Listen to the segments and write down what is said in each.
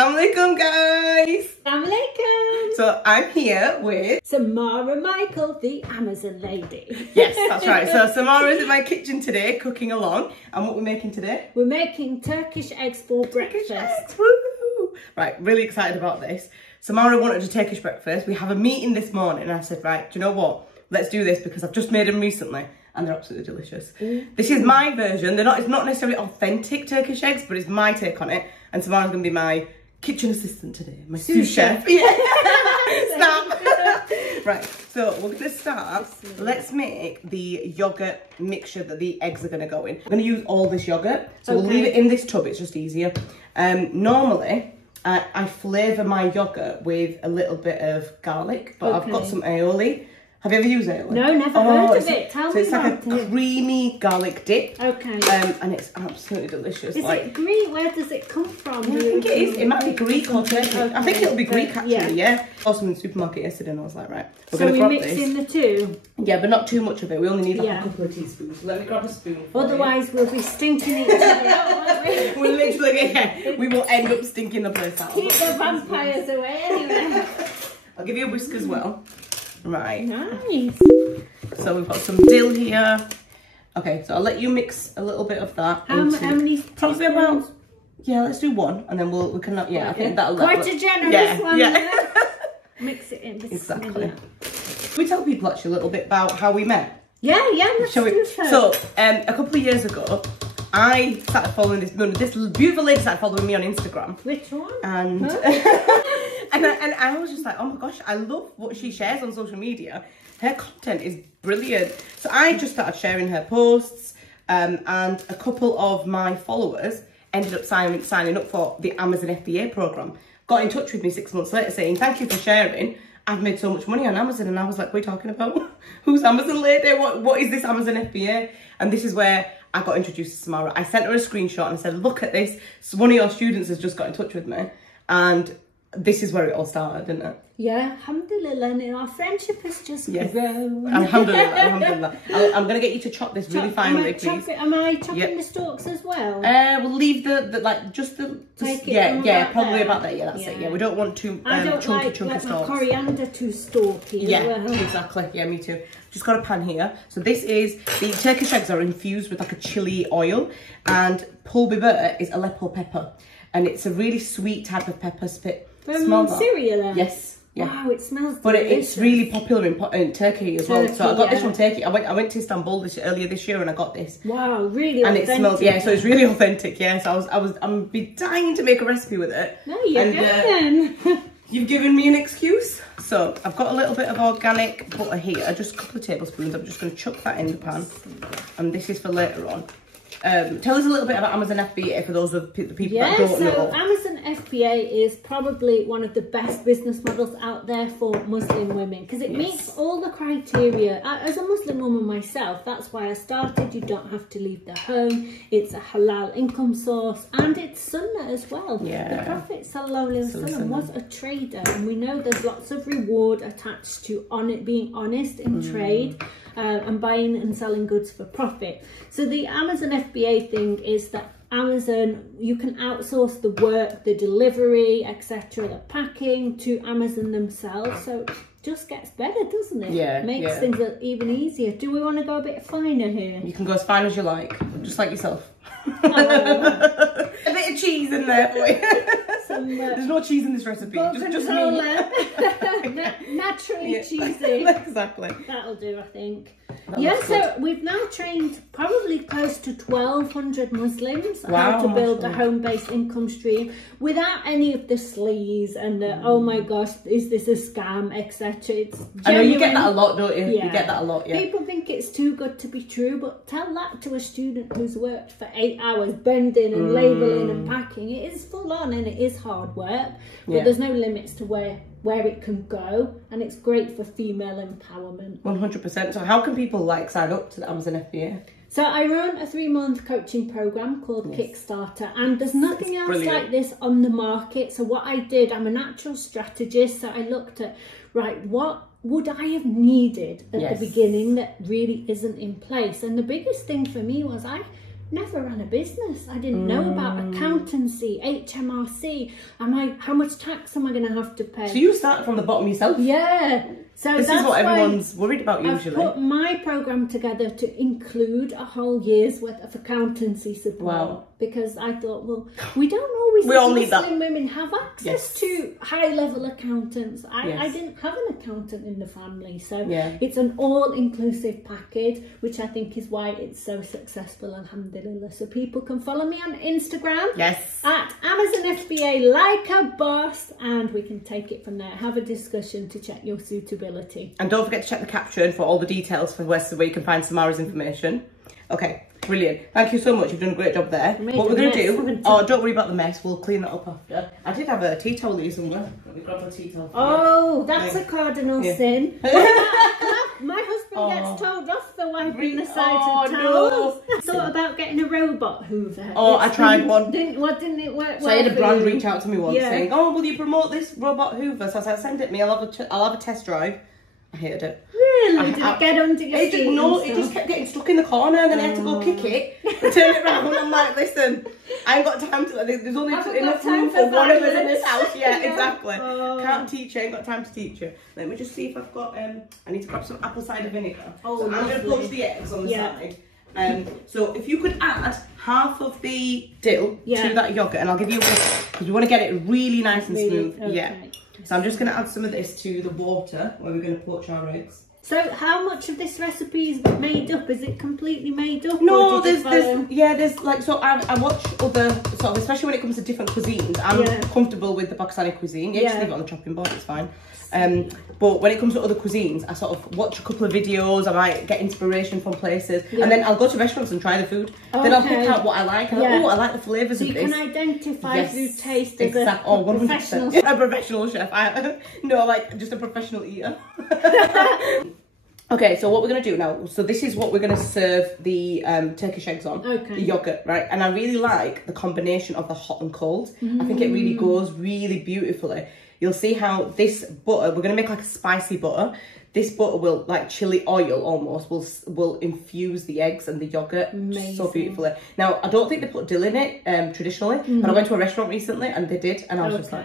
Assalamualaikum, guys. Assalamualaikum. So I'm here with Samara Michael, the Amazon lady. Yes, that's right. So Samara is in my kitchen today, cooking along. And what we're making today? We're making Turkish eggs for breakfast. Eggs, woo! Right, really excited about this. Samara wanted a Turkish breakfast. We have a meeting this morning, and I said, right, do you know what? Let's do this because I've just made them recently. And they're absolutely delicious. This is my version. It's not necessarily authentic Turkish eggs, but it's my take on it. And Samara's going to be my kitchen assistant today. My sous chef. Yeah. Stop. Right, so we're going to start. Let's make the yogurt mixture that the eggs are going to go in. I'm going to use all this yogurt. So we'll leave it in this tub. It's just easier. Normally, I flavour my yogurt with a little bit of garlic, but I've got some aioli. Have you ever used aioli? No, never heard of it. Tell me it's like a creamy garlic dip. Okay. And it's absolutely delicious. Is it Greek? Where does it come from? Yeah, I think it is. It might be Greek or Turkish. Okay. I think it'll be Greek actually, yeah. I saw some in the supermarket yesterday and I was like, right, we're going to grab this. So we mix in the two? Yeah, but not too much of it. We only need like a couple of teaspoons. So let me grab a spoon. Otherwise we'll be stinking each other out, won't we? We're literally, yeah, we will end up stinking the place out. Keep the vampires away anyway. I'll give you a whisk as well. Right. Nice. So we've got some dill here. Okay, so I'll let you mix a little bit of that. How many? Probably about, yeah, let's do one and then we can, yeah, I think that'll quite a generous one. Yeah. Mix it in. Exactly. Can we tell people actually a little bit about how we met? Yeah, let's do so. So, a couple of years ago, I started following this beautiful lady started following me on Instagram. Which one? And and I was just like, oh my gosh, I love what she shares on social media. Her content is brilliant. So I just started sharing her posts, and a couple of my followers ended up signing up for the Amazon FBA program. Got in touch with me 6 months later saying, thank you for sharing. I've made so much money on Amazon. And I was like, what are you talking about? Who's Amazon lady? What is this Amazon FBA? And this is where I got introduced to Samara. I sent her a screenshot and I said, look at this. So one of your students has just got in touch with me. And this is where it all started, didn't it? Yeah, alhamdulillah, and our friendship has just grown. Alhamdulillah, alhamdulillah. I'm going to get you to chop this really finely, please. Am I chopping the stalks as well? We'll leave probably about there. Yeah, that's it. Yeah, we don't want too chunky stalks. My coriander too stalky as well. Exactly. Yeah, me too. Just got a pan here. So this is, the Turkish eggs are infused with like a chilli oil, and Pul Biber is Aleppo pepper. And it's a really sweet type of pepper. From Syria? Yes. Yeah. Wow, it smells delicious. But it's really popular in Turkey as well. So I got this from Turkey. I went to Istanbul earlier this year and I got this. Wow, really authentic. And it smells, so it's really authentic, yeah. So I'm dying to make a recipe with it. No, you're good. You've given me an excuse. So I've got a little bit of organic butter here, just a couple of tablespoons. I'm just going to chuck that in the pan. And this is for later on. Tell us a little bit about Amazon FBA for those of the people that don't know. So Amazon FBA is probably one of the best business models out there for Muslim women because it meets all the criteria. As a Muslim woman myself, that's why I started. You don't have to leave the home. It's a halal income source and it's sunnah as well. Yeah. The Prophet ﷺ was a trader and we know there's lots of reward attached to being honest in trade. And buying and selling goods for profit. So the Amazon FBA thing is that Amazon, you can outsource the work, the delivery, etc., the packing to Amazon themselves. So it just gets better, doesn't it? Yeah. Makes things even easier. Do we want to go a bit finer here? You can go as fine as you like, just like yourself. A bit of cheese in there for you. There's no cheese in this recipe. Just me. Naturally cheesy. Exactly. That'll do, I think. So we've now trained probably close to 1,200 Muslims how to build a home-based income stream without any of the sleaze and the, oh my gosh, is this a scam, etc. I know you get that a lot, don't you? Yeah. You get that a lot, yeah. People think it's too good to be true, but tell that to a student who's worked for 8 hours bending and labelling and packing. It is full on and it is hard work, but there's no limits to where it can go, and it's great for female empowerment. 100%. So how can people sign up to the Amazon FBA? So I run a 3-month coaching program called Kickstarter, and there's nothing else like this on the market. So what I did, I'm a natural strategist, so I looked at, right, what would I have needed at the beginning that really isn't in place? And the biggest thing for me was I never ran a business. I didn't know about accountancy, HMRC. How much tax am I going to have to pay? So you started from the bottom yourself? Yeah. So this is what everyone's worried about usually. I've put my programme together to include a whole year's worth of accountancy support. Wow. Because I thought, well, we don't always Muslim women have access to high-level accountants. I didn't have an accountant in the family. So it's an all-inclusive package, which I think is why it's so successful, alhamdulillah. So people can follow me on Instagram at Amazon FBA like a boss, and we can take it from there. Have a discussion to check your suitability. And don't forget to check the caption for all the details for where you can find Samara's information. Okay, brilliant. Thank you so much. You've done a great job there. What we're going to do... Oh, don't worry about the mess. We'll clean that up after. I did have a tea towel here somewhere. Let me grab a tea towel. Oh, that's a cardinal sin. My husband gets told off for wiping the sides of towels. I thought about getting a robot hoover. Oh, I tried one. Didn't it work well? So I had a brand reach out to me once saying, oh, will you promote this robot hoover? So I said, send it me. I'll have a test drive. I hated it. Really? Did it get under your feet? No, it just kept getting stuck in the corner, and then I had to go kick it, turn it round, and I'm like, listen, I ain't got time to, there's only enough room for one of us in this house. Yeah, exactly. Can't teach you, ain't got time to teach you. Let me just see if I've got, I need to grab some apple cider vinegar. So I'm going to poach the eggs on the side. So if you could add half of the dill to that yogurt, and I'll give you a whisk, because we want to get it really nice and smooth. Okay. Yeah. So I'm just going to add some of this to the water where we're going to poach our eggs. So how much of this recipe is made up? Is it completely made up? No, there's like, so I watch other sort of, especially when it comes to different cuisines. I'm comfortable with the Pakistani cuisine. Just leave it on the chopping board, it's fine. But when it comes to other cuisines, I sort of watch a couple of videos. I might get inspiration from places, and then I'll go to restaurants and try the food. Then I'll pick out what I like. And I like the flavours of this. So you can identify through taste as a professional. A professional chef. No, like just a professional eater. Okay, so what we're going to do now, so this is what we're going to serve the Turkish eggs on, the yogurt, right? And I really like the combination of the hot and cold. I think it really goes really beautifully. You'll see how this butter, we're going to make like a spicy butter. This butter will, like chili oil almost, will infuse the eggs and the yogurt so beautifully. Now, I don't think they put dill in it traditionally, but I went to a restaurant recently and they did, and I was just like,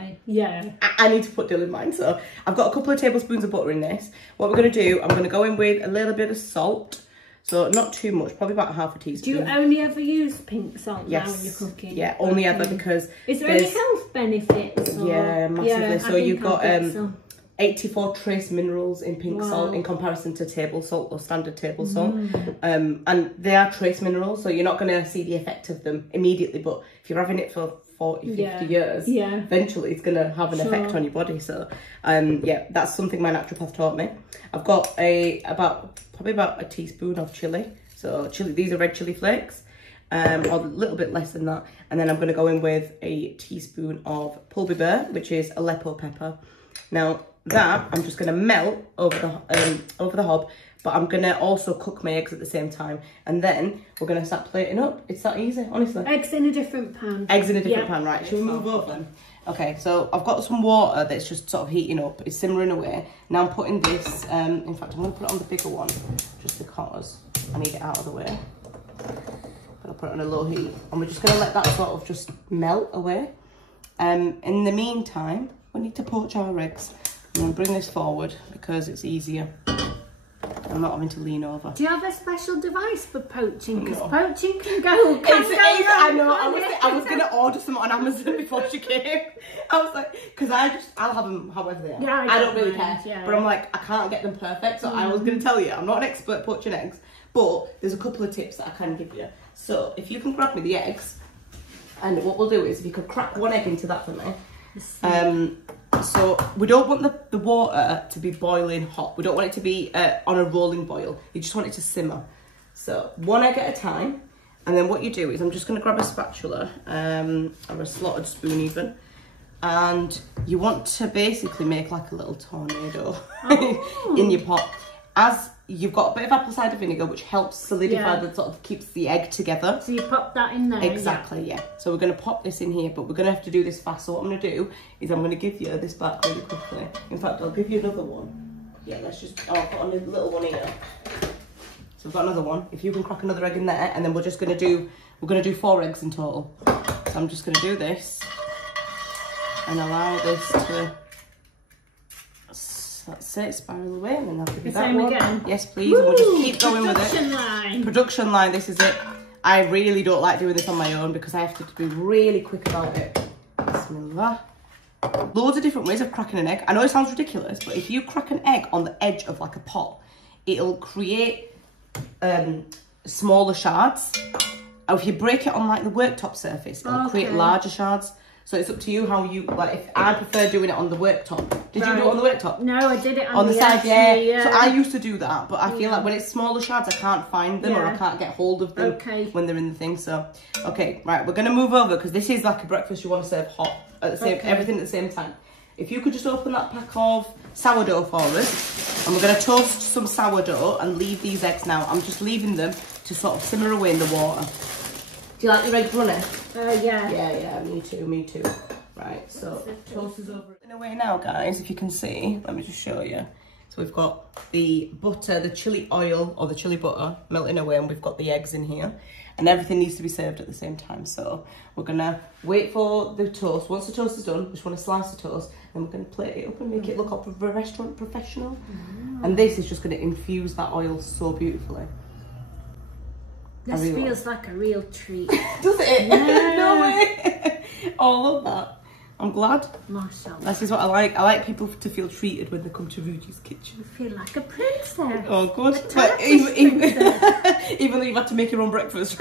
I need to put dill in mine. So I've got a couple of tablespoons of butter in this. What we're going to do, I'm going to go in with a little bit of salt. So not too much, probably about half a teaspoon. Do you only ever use pink salt now when you're cooking? Yeah, only ever, because... Is there any health benefits? Or... Yeah, massively. So you've got 84 trace minerals in pink salt in comparison to table salt or standard table salt. And they are trace minerals, so you're not going to see the effect of them immediately, but if you're having it for 40, 50 years, eventually it's going to have an effect on your body. So that's something my naturopath taught me. I've got probably about a teaspoon of chilli. So chili, these are red chili flakes, or a little bit less than that. And then I'm going to go in with a teaspoon of Pul Biber, which is Aleppo pepper. Now that I'm just going to melt over the hob, but I'm going to also cook my eggs at the same time, and then we're going to start plating up. It's that easy, honestly. Eggs in a different pan. Eggs in a different pan, right? Should we move over then? Okay, so I've got some water that's just sort of heating up. It's simmering away. Now I'm putting this, in fact, I'm going to put it on the bigger one, just because I need it out of the way. But I'll put it on a low heat, and we're just going to let that sort of just melt away. In the meantime, we need to poach our eggs. I'm going to bring this forward because it's easier. I'm not having to lean over. Do you have a special device for poaching? Because poaching can go. I know. I was going to order some on Amazon before she came. I was like, because I'll have them however they are. Yeah, I don't really care. Yeah. But I'm like, I can't get them perfect. So I was going to tell you, I'm not an expert poaching eggs, but there's a couple of tips that I can give you. So if you can grab me the eggs, and what we'll do is if you could crack one egg into that for me. So we don't want the water to be boiling hot. We don't want it to be on a rolling boil. You just want it to simmer. So one egg at a time. And then what you do is I'm just going to grab a spatula or a slotted spoon even. And you want to basically make like a little tornado in your pot. As you've got a bit of apple cider vinegar, which helps solidify the sort of keeps the egg together. So you pop that in there. Exactly, yeah. So we're going to pop this in here, but we're going to have to do this fast. So what I'm going to do is I'm going to give you this back really quickly. In fact, I'll give you another one. Yeah, I'll put on a little one here. So I've got another one. If you can crack another egg in there, and then we're just going to do We're going to do 4 eggs in total. So I'm just going to do this and allow this to, that's it, spiral away, and then I'll give you that one. Again? Yes, please. Woo! And we'll just keep going with it. Production line. Production line, this is it. I really don't like doing this on my own because I have to be really quick about it. Bismillah. Loads of different ways of cracking an egg. I know it sounds ridiculous, but if you crack an egg on the edge of like a pot, it'll create smaller shards. Or if you break it on like the worktop surface, it'll create larger shards. So it's up to you how you, like, if I prefer doing it on the worktop. Did you do it on the worktop? No, I did it on the side, yeah. So I used to do that, but I feel like when it's smaller shards, I can't find them or I can't get hold of them when they're in the thing. So, okay, right, we're going to move over because this is like a breakfast you want to serve hot at the same, everything at the same time. If you could just open that pack of sourdough for us, and we're going to toast some sourdough and leave these eggs now. I'm just leaving them to sort of simmer away in the water. Do you like your eggs running? Yeah. Yeah, me too. Right, so toast is over. In a way now, guys, if you can see, let me just show you. So we've got the butter, the chilli oil or the chilli butter melting away, and we've got the eggs in here. And everything needs to be served at the same time. So we're gonna wait for the toast. Once the toast is done, we just want to slice the toast, then we're gonna plate it up and make it look like a restaurant professional. And this is just gonna infuse that oil so beautifully. This feels like a real treat. Does it? Yeah. No way. All of that. I'm glad. Mashallah. This is what I like. I like people to feel treated when they come to Rooji's kitchen. You feel like a princess. Oh, good. But even though you've had to make your own breakfast.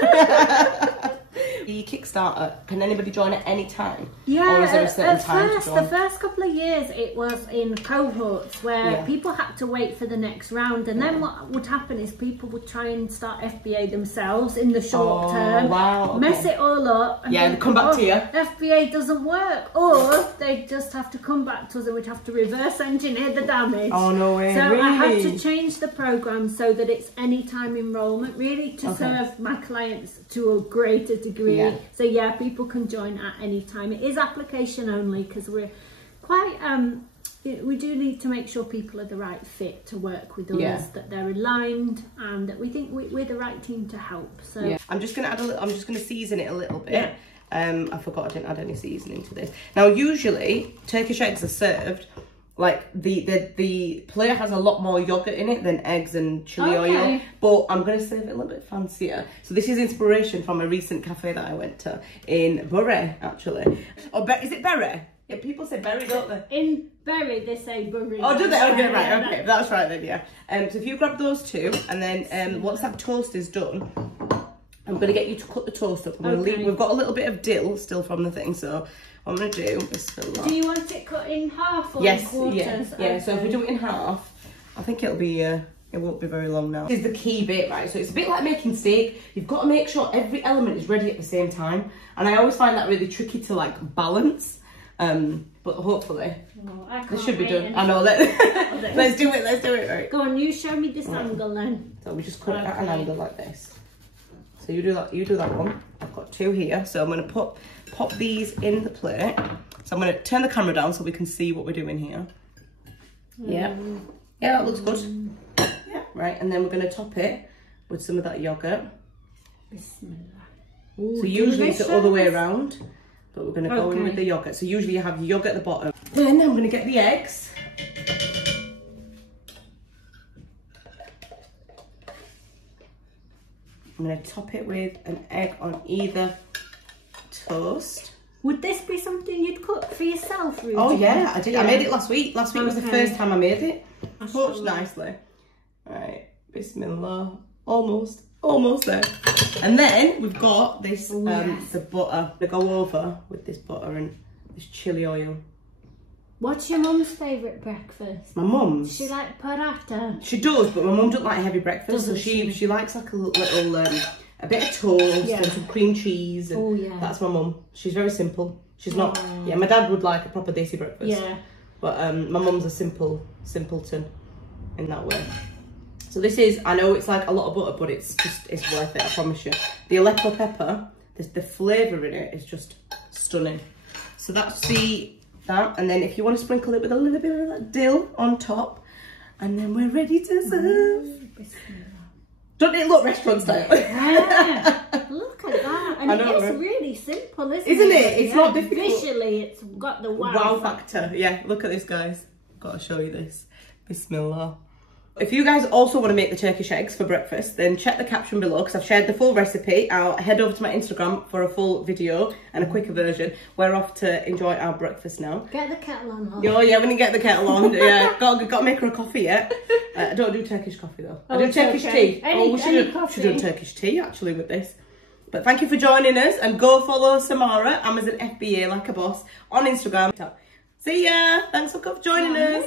The Kickstarter, can anybody join at any time? Yeah, or is there a certain time to join? The first couple of years it was in cohorts where people had to wait for the next round, and then what would happen is people would try and start FBA themselves in the short term, mess it all up, and then come back to you. FBA doesn't work, or they just have to come back to us and we'd have to reverse engineer the damage. Oh, no way. So really? I had to change the program so that it's anytime enrollment, really, to serve my clients to a greater degree. So yeah, people can join at any time. It is application only because we're quite we do need to make sure people are the right fit to work with us, that they're aligned, and that we think we're the right team to help. So I'm just gonna add I'm just gonna season it a little bit. I forgot I didn't add any seasoning to this. Now usually Turkish eggs are served like the plate has a lot more yogurt in it than eggs and chili oil, but I'm going to serve it a little bit fancier. So this is inspiration from a recent cafe that I went to in Bury, actually. Or is it Bury? Yeah, people say Bury, don't they? In Bury they say Bury. Oh, do they? Okay, right, okay, that's right then, yeah. So if you grab those two, and then once that toast is done, I'm going to get you to cut the toast up. We've got a little bit of dill still from the thing, so what I'm going to do is Do you want it cut in half or in quarters? Yeah. So if we do it in half, I think it'll be, it won't be very long now. This is the key bit, right? So it's a bit like making steak. You've got to make sure every element is ready at the same time. And I always find that really tricky to like balance. But hopefully, this should be done. I know, let's do it, right? Go on, you show me this angle then. So we just cut it at an angle like this. So you do that one. I've got two here. So I'm going to pop these in the plate. So I'm going to turn the camera down so we can see what we're doing here. Yeah, that looks good. Yeah, right. And then we're going to top it with some of that yogurt. Bismillah. Ooh, so usually it's the other way around, but we're going to go in with the yogurt. So usually you have yogurt at the bottom. Then I'm going to get the eggs. I'm going to top it with an egg on either toast. Would this be something you'd cook for yourself, Rooji? Oh yeah, I did. Yeah. I made it last week. Last week was the first time I made it. Poached nicely. Right, Bismillah. Almost there. And then we've got this, the butter. To go over with this butter and this chili oil. What's your mum's favourite breakfast? My mum's? Does she like paratha? She does, but my mum doesn't like heavy breakfast. So she likes like a little, a bit of toast and some cream cheese. And that's my mum. She's very simple. She's not, my dad would like a proper desi breakfast. Yeah. But my mum's a simpleton in that way. So this is, I know it's like a lot of butter, but it's worth it, I promise you. The Aleppo pepper, the flavour in it is just stunning. So that's that, and then if you want to sprinkle it with a little bit of that dill on top, and then we're ready to serve. Doesn't it look restaurant style? Yeah, look at that. And it is really simple, isn't it? It's not difficult. Visually, it's got the wow factor. Yeah, look at this, guys. Got to show you this. Bismillah. If you guys also want to make the Turkish eggs for breakfast, then check the caption below because I've shared the full recipe. I'll head over to my Instagram for a full video and a quicker version. We're off to enjoy our breakfast now. Get the kettle on. Oh, yeah, we didn't get the kettle on. Yeah, got to make her a coffee yet. I don't do Turkish coffee though. I do Turkish tea. We should do Turkish tea actually with this. But thank you for joining us, and go follow Samara, Amazon FBA like a boss, on Instagram. See ya. Thanks for joining us.